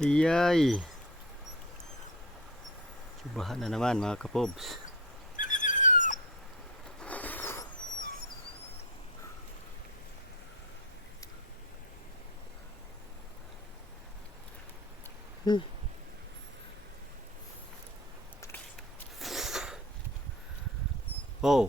Iyay. Subahan na naman mga kapobs. Hmm. Oh.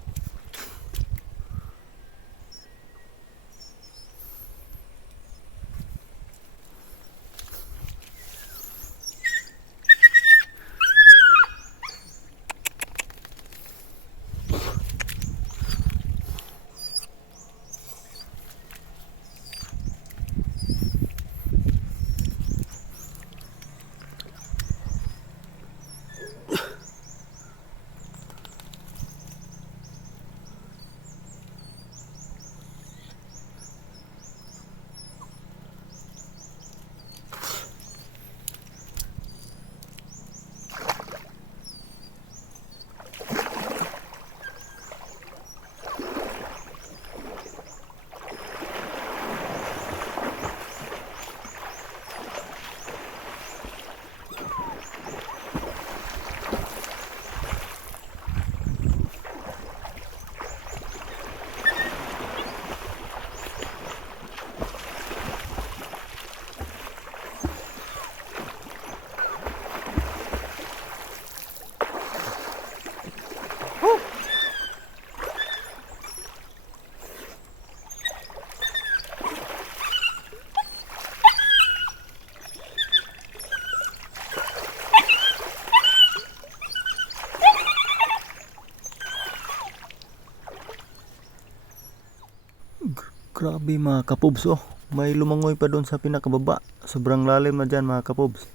Grabe mga kapobs oh. May lumangoy pa doon sa pinakababa. Sobrang lalim na dyan mga kapobs.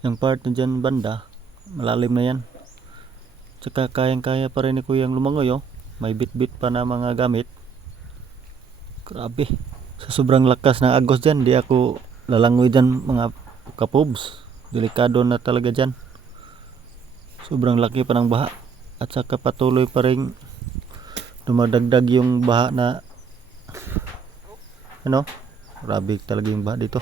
Yung part na dyan banda, malalim na yan. Tsaka kayang-kaya pa rin ni kuyang lumangoy oh. May bit-bit pa na mga gamit. Grabe. Sa sobrang lakas ng agos dyan, di ako lalangoy dyan mga kapobs. Delikado na talaga dyan. Sobrang laki pa ng baha. At saka patuloy pa rin dumadagdag yung baha na ano? Grabe talaga yung baha dito.